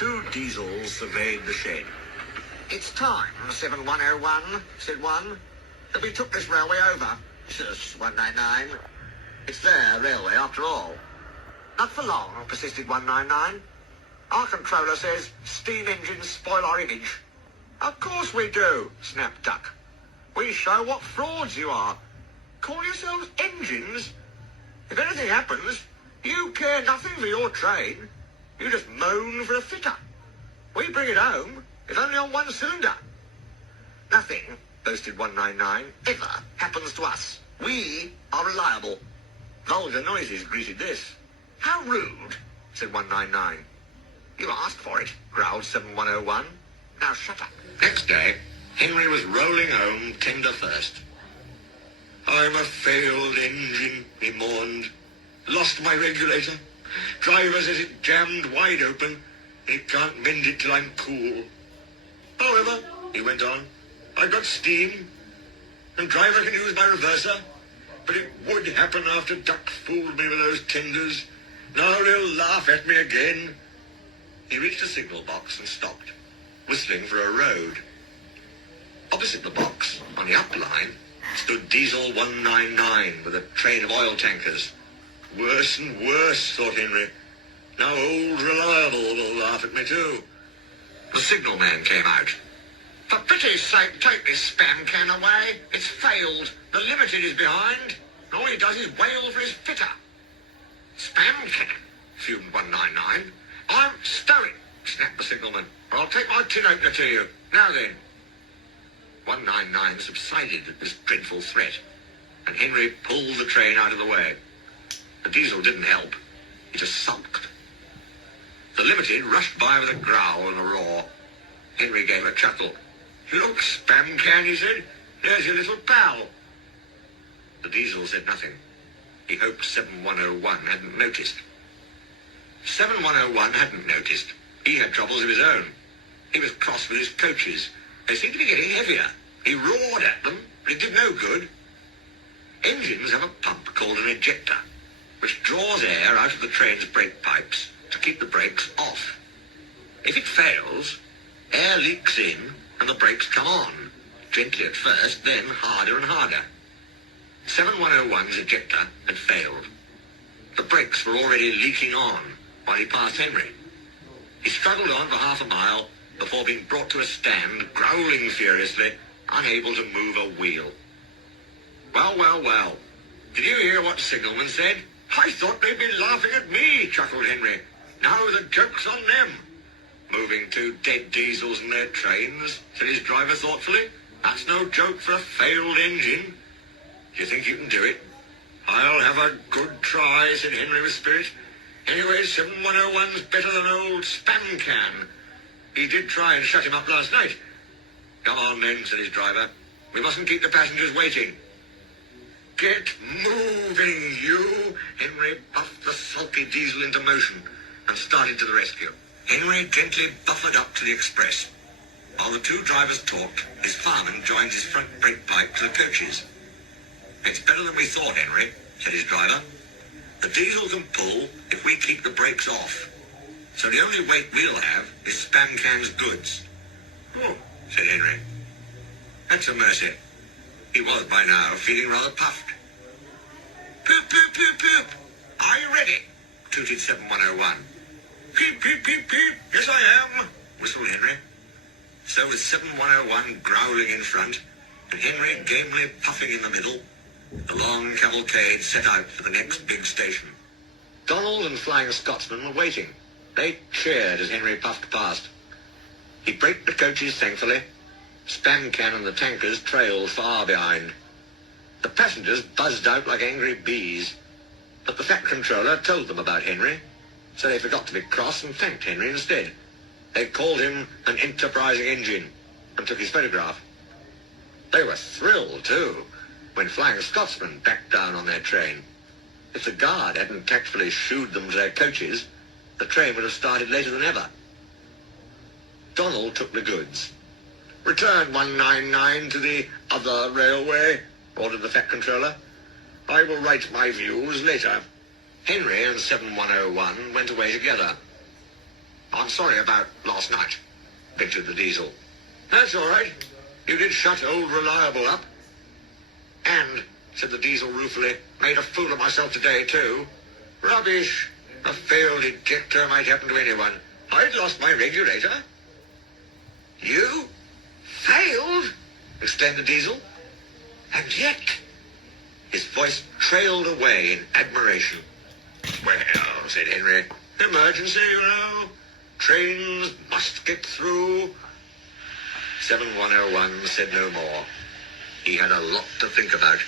two diesels surveyed the shed. "It's time, 7101, said one, that we took this railway over. Shush, 199. It's their railway after all." "Not for long," persisted 199. "Our controller says steam engines spoil our image." "Of course we do," snapped Duck. "We show what frauds you are. Call yourselves engines? If anything happens, you care nothing for your train. You just moan for a fitter. We bring it home, if only on one cylinder." "Nothing," boasted 199, "ever happens to us. We are reliable." Vulgar noises greeted this. "How rude," said 199. "You asked for it," growled 7101. "Now shut up." Next day, Henry was rolling home tender first. "I'm a failed engine," he mourned. "Lost my regulator. Driver says it jammed wide open. He can't mend it till I'm cool. However," he went on, "I've got steam, and driver can use my reverser. But it would happen after Duck fooled me with those tenders. Now they'll laugh at me again." He reached a signal box and stopped, whistling for a road. Opposite the box, on the up line, stood Diesel 199 with a train of oil tankers. Worse and worse, thought Henry. Now old Reliable will laugh at me too. The signalman came out. "For pity's sake, take this spam can away. It's failed. The Limited is behind. And all he does is wail for his fitter." "Spam can?" fumed 199. "Stow it," snapped the signalman, "or I'll take my tin opener to you. Now then." 199 subsided at this dreadful threat, and Henry pulled the train out of the way. The diesel didn't help. He just sulked. The Limited rushed by with a growl and a roar. Henry gave a chuckle. "Look, spam can," he said. "There's your little pal." The diesel said nothing. He hoped 7101 hadn't noticed. 7101 hadn't noticed. He had troubles of his own. He was cross with his coaches. They seemed to be getting heavier. He roared at them, but it did no good. Engines have a pump called an ejector, which draws air out of the train's brake pipes to keep the brakes off. If it fails, air leaks in and the brakes come on, gently at first, then harder and harder. 7101's ejector had failed. The brakes were already leaking on while he passed Henry. He struggled on for half a mile before being brought to a stand, growling furiously, unable to move a wheel. "Well, well, well. Did you hear what the signalman said? I thought they'd be laughing at me," chuckled Henry. "Now the joke's on them." "Moving two dead diesels in their trains," said his driver thoughtfully. "That's no joke for a failed engine. Do you think you can do it?" "I'll have a good try," said Henry with spirit. "Anyway, 7101's better than old spam can. He did try and shut him up last night." "Come on then," said his driver. "We mustn't keep the passengers waiting." "Get moving, you!" Henry puffed the sulky diesel into motion and started to the rescue. Henry gently buffered up to the express. While the two drivers talked, his fireman joined his front brake pipe to the coaches. "It's better than we thought, Henry," said his driver. "The diesel can pull if we keep the brakes off. So the only weight we'll have is spam can's goods." "Oh," said Henry. "That's a mercy." He was, by now, feeling rather puffed. "Poop, poop, poop, poop. Are you ready?" tooted 7101. "Peep, peep, peep, peep. Yes, I am," whistled Henry. So with 7101 growling in front, and Henry gamely puffing in the middle, the long cavalcade set out for the next big station. Donald and Flying Scotsman were waiting. They cheered as Henry puffed past. He braked the coaches thankfully. Spam can and the tankers trailed far behind. The passengers buzzed out like angry bees. But the Fat Controller told them about Henry, so they forgot to be cross and thanked Henry instead. They called him an enterprising engine and took his photograph. They were thrilled, too, when Flying Scotsman backed down on their train. If the guard hadn't tactfully shooed them to their coaches, the train would have started later than ever. Donald took the goods. "Return 199 to the other railway," ordered the Fat Controller. "I will write my views later." Henry and 7101 went away together. I'm sorry about last night, ventured the Diesel. That's all right. You did shut old Reliable up. And, said the Diesel ruefully, made a fool of myself today, too. Rubbish. A failed ejector might happen to anyone. I'd lost my regulator. You? Failed? Exclaimed the Diesel. And yet... His voice trailed away in admiration. Well, said Henry, emergency, you know. Trains must get through. 7101 said no more. He had a lot to think about.